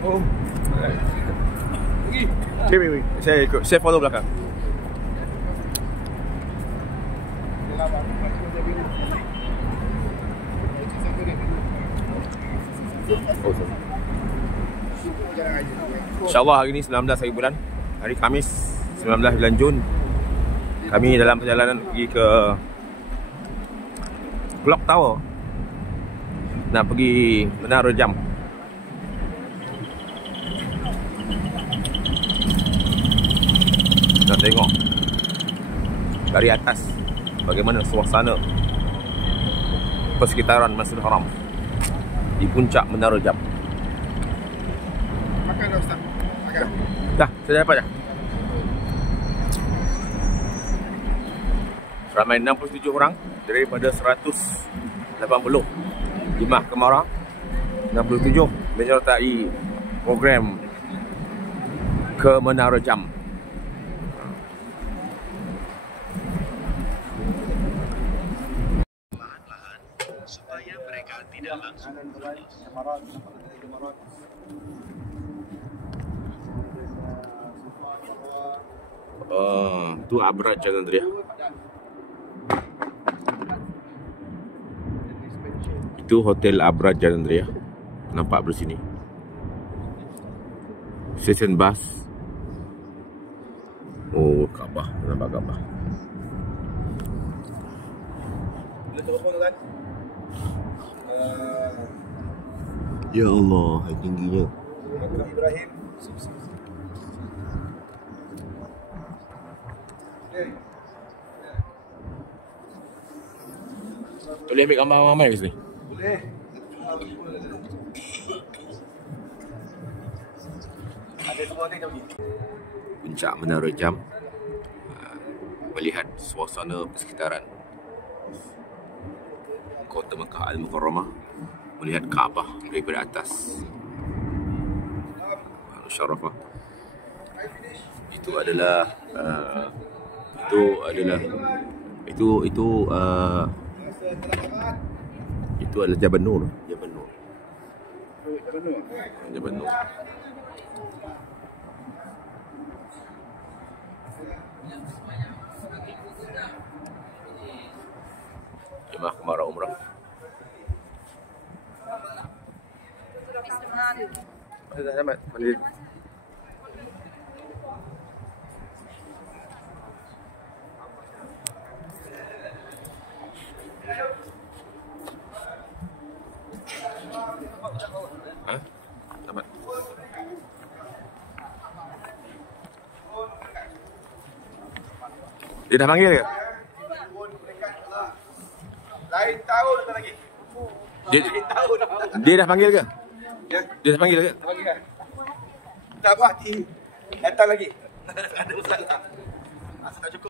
Oh. Wait. Saya ikut. Saya follow belakang. Oh, InsyaAllah hari ni 19 hari bulan, hari Khamis 19 bulan Jun. Kami dalam perjalanan pergi ke Clock Tower, nak pergi Menara Jam. Nak tengok dari atas bagaimana suasana persekitaran Masjidil Haram di puncak Menara Jam. Makan dah Ustaz? Makan dah? Saya dapat dah. Ramai 67 orang daripada 180 jemaah Kemara. 67 menyertai program ke Menara Jam. Supaya mereka tidak langsung tu Abraj Jalan Raya. Itu Hotel Abraj Jalan Raya. Nampak dari sini. Stesen bas. Oh, Kaabah. Nampak Kaabah. Ya Allah, tingginya. Ibrahim. Boleh ambil gambar ramai ke sini? Boleh. Ada semua ni tadi. Puncak Menara Jam, melihat suasana persekitaran Kota Mekah Al-Mukarramah, melihat Kaabah daripada atas. Syarafah. Itu adalah Jabal Nur. Jabal Nur. Jemaah Kemara Umrah. Selamat. Selamat. Dia dah panggil ke? Lain tahun datang lagi. Dia dah panggil ke? Ya. Dia dah panggil ke? Bagi kan? Tak apa, datang lagi. Ada masalah. Asal tak cukup.